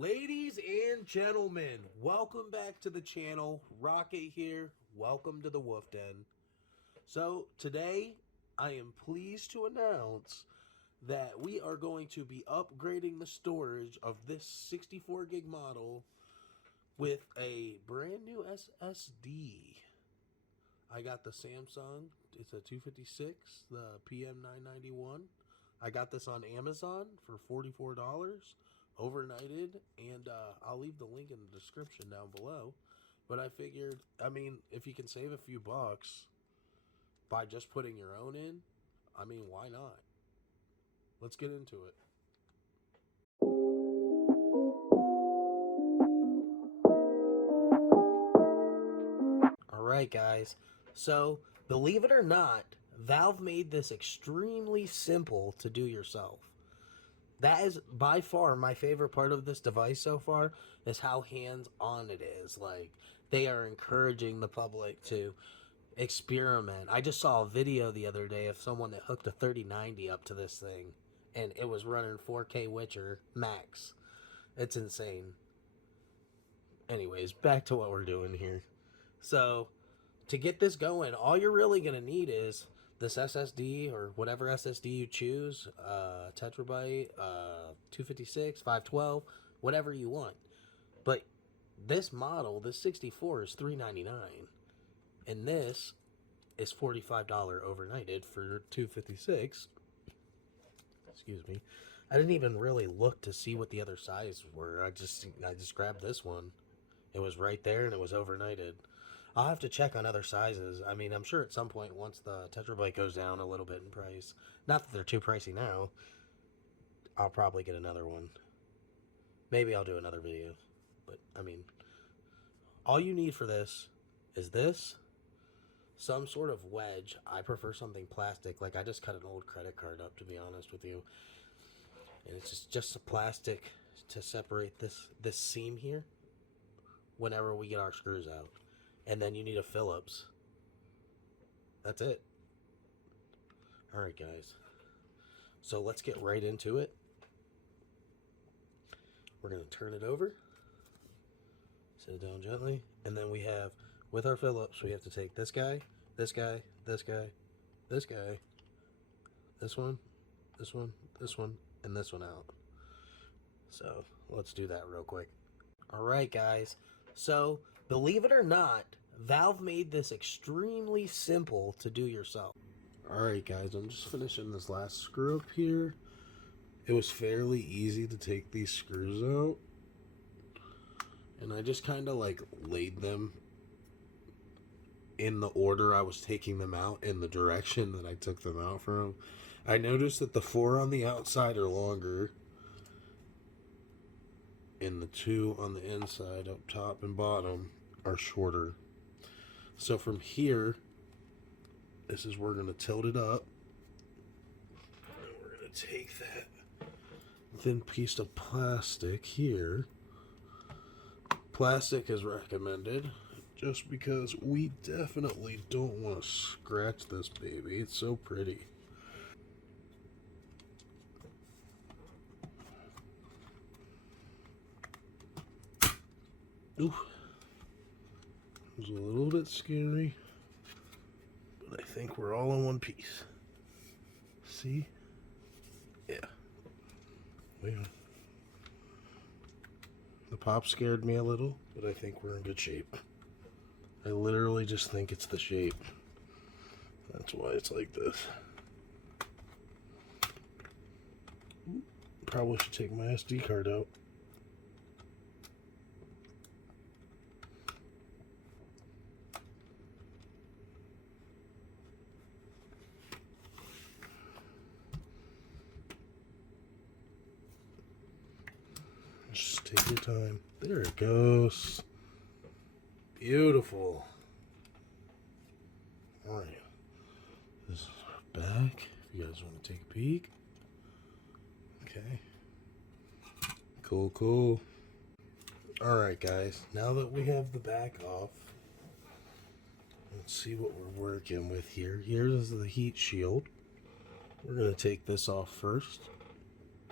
Ladies and gentlemen, welcome back to the channel. Rocket here. Welcome to the Wolf Den. So today, I am pleased to announce that we are going to be upgrading the storage of this 64 gig model with a brand new SSD. I got the Samsung. It's a 256, the PM991. I got this on Amazon for $44, overnighted, and I'll leave the link in the description down below. But I figured, if you can save a few bucks by just putting your own in, why not? Let's get into it. Alright guys, so believe it or not, Valve made this extremely simple to do yourself. That is by far my favorite part of this device so far, is how hands-on it is. Like, they are encouraging the public to experiment. I just saw a video the other day of someone that hooked a 3090 up to this thing, and it was running 4K Witcher Max. It's insane. Anyways, back to what we're doing here. So, to get this going, all you're really going to need is this SSD or whatever SSD you choose, Tetrabyte, 256, 512, whatever you want. But this model, this 64 is $399, and this is $45 overnighted for 256. Excuse me. I didn't even really look to see what the other sizes were. I just grabbed this one. It was right there, and it was overnighted. I'll have to check on other sizes. I'm sure at some point, once the Tetrabyte goes down a little bit in price, not that they're too pricey now, I'll probably get another one. Maybe I'll do another video. But, all you need for this is this, some sort of wedge. I prefer something plastic. Like, I just cut an old credit card up, to be honest with you. And it's just a plastic to separate this seam here whenever we get our screws out. And then you need a Phillips. That's it. Alright guys. So let's get right into it. We're going to turn it over. Set it down gently. And then we have, with our Phillips, we have to take this guy, this guy, this guy, this guy, this one, this one, this one, and this one out. So let's do that real quick. Alright guys. So, believe it or not, Valve made this extremely simple to do yourself. Alright guys, I'm just finishing this last screw up here. It was fairly easy to take these screws out. And I just kind of like laid them in the order I was taking them out, in the direction that I took them out from. I noticed that the 4 on the outside are longer, and the 2 on the inside, up top and bottom, are shorter. So from here, this is where we're going to tilt it up. And we're going to take that thin piece of plastic here. Plastic is recommended, just because we definitely don't want to scratch this baby. It's so pretty. Ooh. It was a little bit scary, but I think we're all in one piece. See? Yeah. We are. The pop scared me a little, but I think we're in good shape. I literally just think it's the shape. That's why it's like this. Probably should take my SD card out. Just take your time. There it goes. Beautiful. Alright. This is our back. If you guys want to take a peek. Okay. Cool, cool. Alright guys, now that we have the back off, let's see what we're working with here. Here's the heat shield. We're going to take this off first.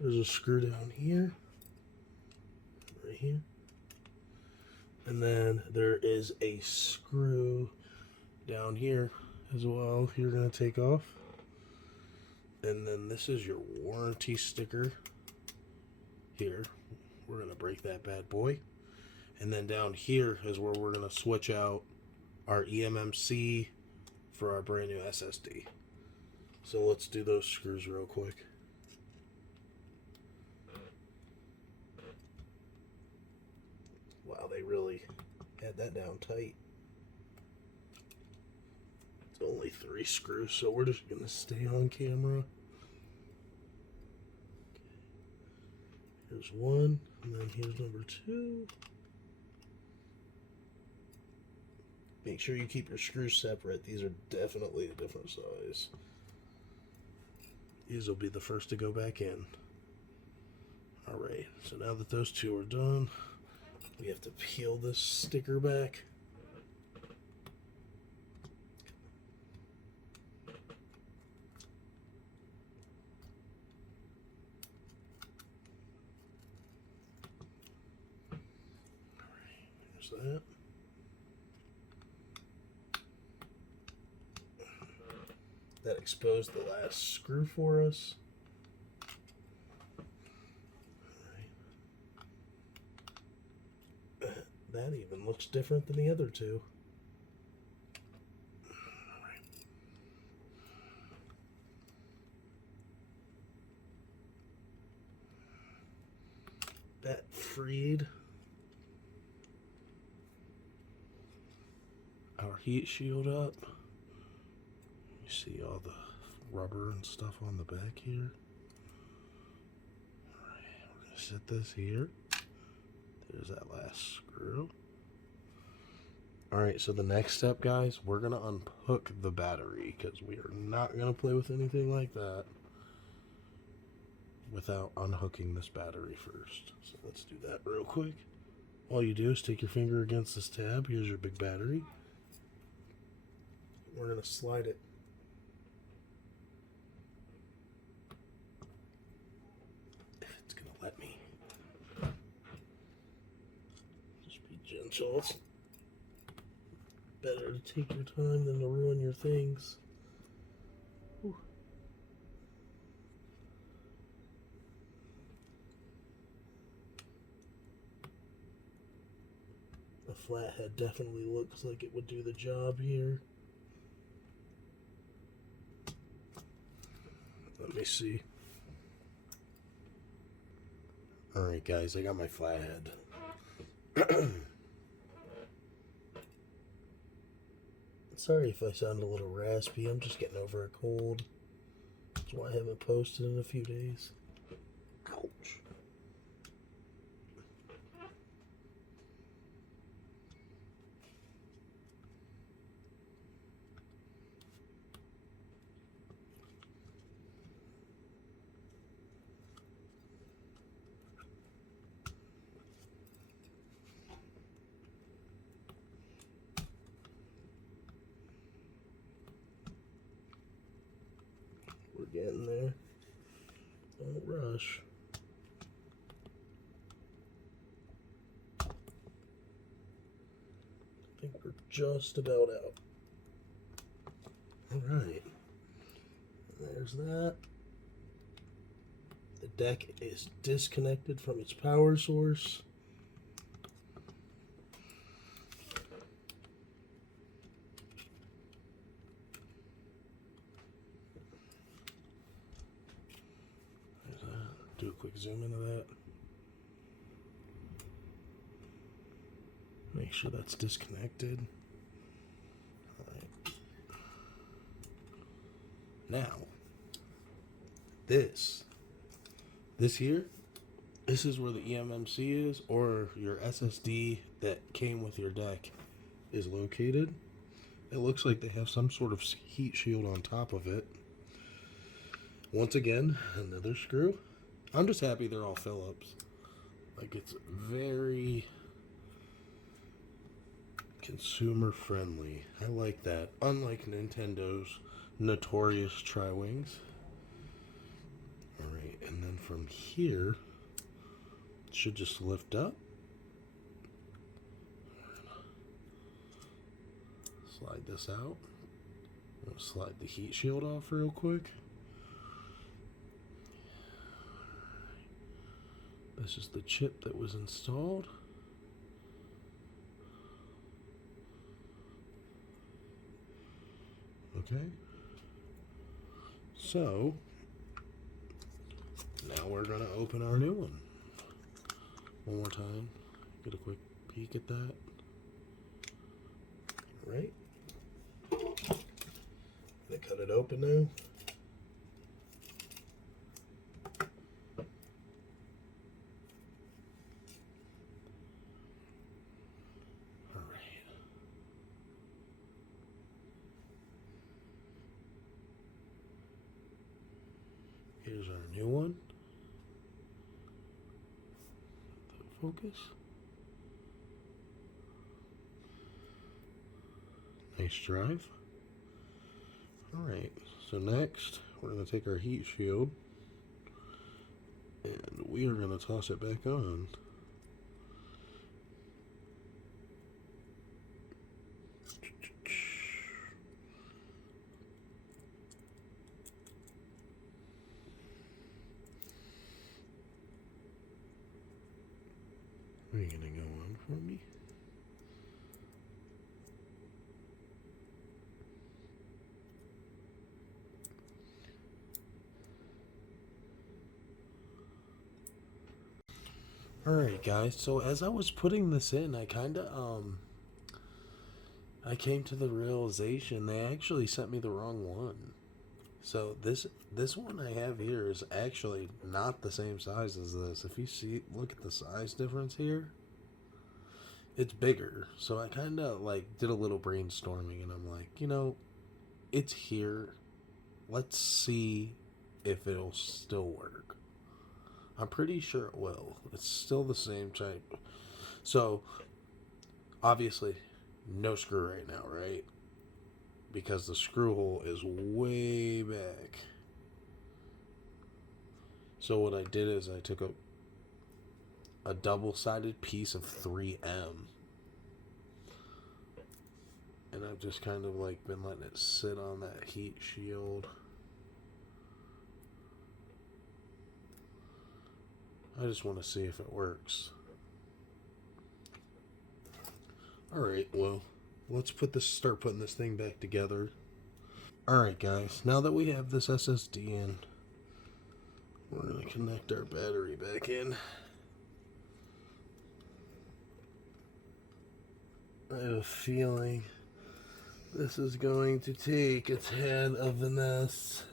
There's a screw down here. here. And then there is a screw down here as well you're going to take off. And then this is your warranty sticker here. We're going to break that bad boy. And then down here is where we're going to switch out our eMMC for our brand new SSD. So let's do those screws real quick. Wow, they really had that down tight. It's only 3 screws, so we're just going to stay on camera. Here's 1, and then here's number 2. Make sure you keep your screws separate. These are definitely a different size. These will be the first to go back in. Alright, so now that those 2 are done, we have to peel this sticker back. Alright, here's that. That exposed the last screw for us. Alright. That even looks different than the other 2. Alright. That freed our heat shield up. You see all the rubber and stuff on the back here. Alright, we're going to set this here. There's that last screw. Alright, so the next step, guys, we're going to unhook the battery because we are not going to play with anything like that without unhooking this battery first. So let's do that real quick. All you do is take your finger against this tab. Here's your big battery. We're going to slide it let me. Just be gentle. It's better to take your time than to ruin your things. Whew. The Flathead definitely looks like it would do the job here. Let me see. Alright guys, I got my Flathead. Sorry if I sound a little raspy, I'm just getting over a cold. That's why I haven't posted in a few days. Ouch. We're getting there. Don't rush. I think we're just about out. Alright. There's that. The deck is disconnected from its power source. Do a quick zoom into that. Make sure that's disconnected. Alright. Now, this here, this is where the eMMC is, or your SSD that came with your deck is located. It looks like they have some sort of heat shield on top of it. Once again, another screw. I'm just happy they're all Phillips. Like, it's very consumer friendly. I like that. Unlike Nintendo's notorious tri-wings. Alright, and then from here, it should just lift up. slide this out. I'm going to slide the heat shield off real quick. This is the chip that was installed. Okay. So, now we're going to open our new one. One more time. Get a quick peek at that. All right. Gonna cut it open now. All right. Here's our new one. Focus. Nice drive. Alright, so next we're going to take our heat shield and we are going to toss it back on. Are you going to go on for me? Alright guys, so as I was putting this in, I came to the realization they actually sent me the wrong one. So this one I have here is actually not the same size as this. If you see, look at the size difference here. It's bigger. So I kind of like did a little brainstorming and I'm like, you know, it's here. Let's see if it'll still work. I'm pretty sure it will. It's still the same type. So obviously no screw right now, right? Because the screw hole is way back. So what I did is I took a double-sided piece of 3M. And I've just kind of like been letting it sit on that heat shield. I just want to see if it works. Alright, well, let's start putting this thing back together. Alright guys, now that we have this SSD in, we're going to connect our battery back in. I have a feeling this is going to take its head of the mess.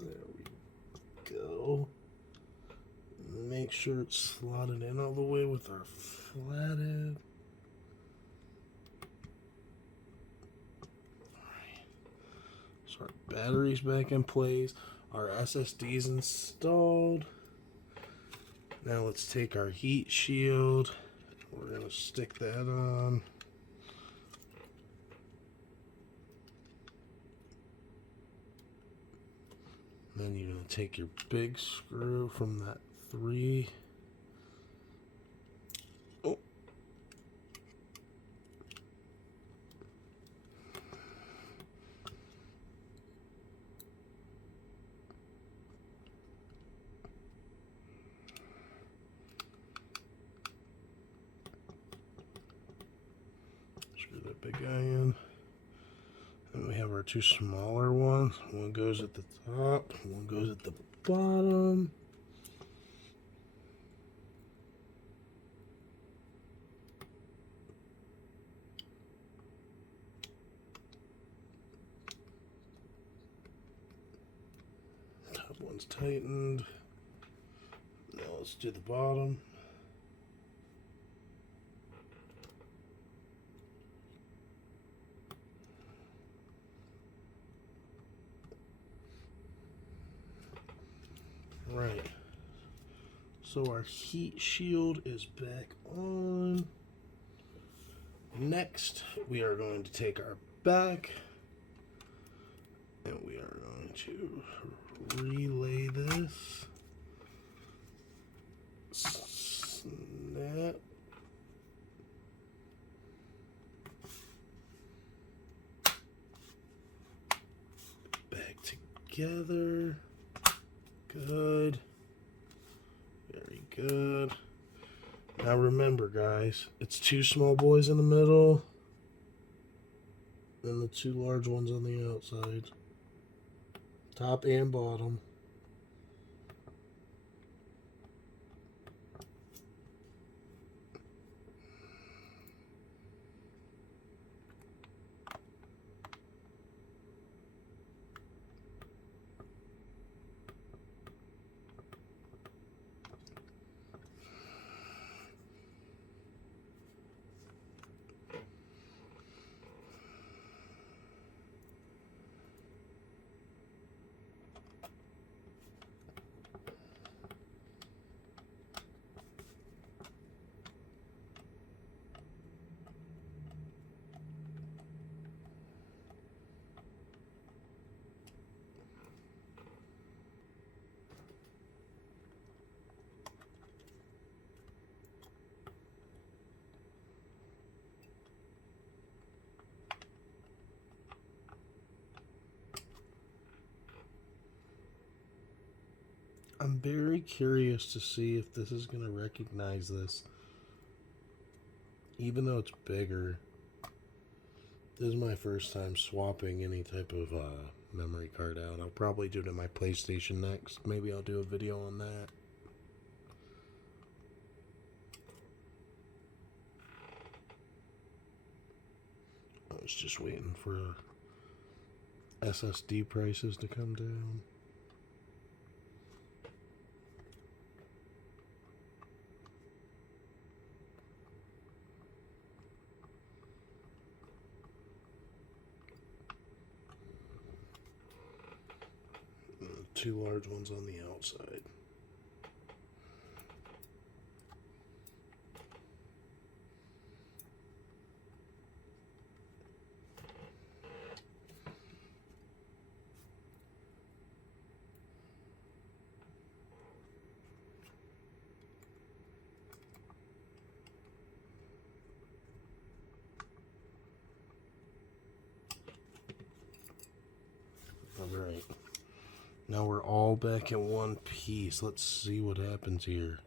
There we go. Make sure it's slotted in all the way with our flathead. Alright. So our battery's back in place. Our SSD's installed. Now let's take our heat shield. We're going to stick that on. Then you're going to take your big screw from that 3. Oh. Screw that big guy in. Then we have our 2 smaller ones. One goes at the top, one goes at the bottom. Top one's tightened. Now let's do the bottom. Right. So our heat shield is back on. Next, we are going to take our back and we are going to relay this. Snap together. Good. Very good. Now remember, guys, it's 2 small boys in the middle and the 2 large ones on the outside. Top and bottom. I'm very curious to see if this is going to recognize this. Even though it's bigger, this is my first time swapping any type of memory card out. I'll probably do it in my PlayStation next. Maybe I'll do a video on that. I was just waiting for SSD prices to come down. Two large ones on the outside. All right. Now we're all back in one piece. Let's see what happens here.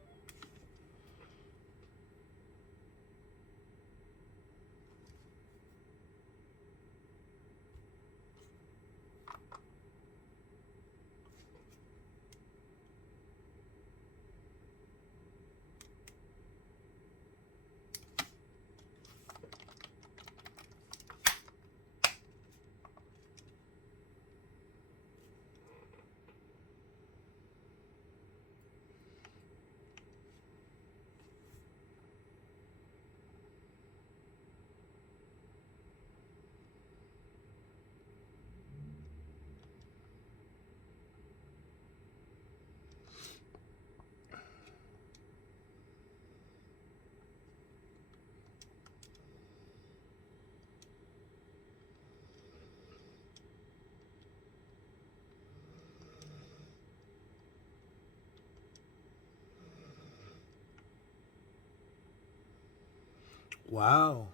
Wow.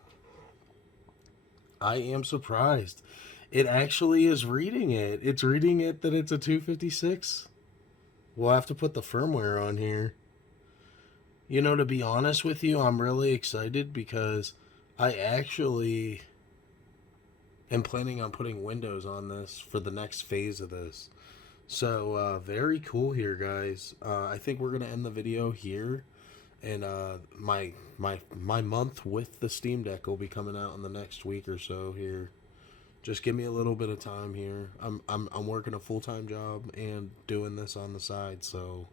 I am surprised. It actually is reading it. It's reading it that it's a 256. We'll have to put the firmware on here. You know, to be honest with you, I'm really excited because I actually am planning on putting Windows on this for the next phase of this. So, very cool here, guys. I think we're going to end the video here. And my month with the Steam Deck will be coming out in the next week or so here. Just give me a little bit of time here. I'm working a full-time job and doing this on the side, so.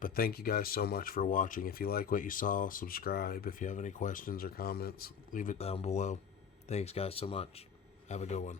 But thank you guys so much for watching. If you like what you saw, subscribe. If you have any questions or comments, leave it down below. Thanks guys so much. Have a good one.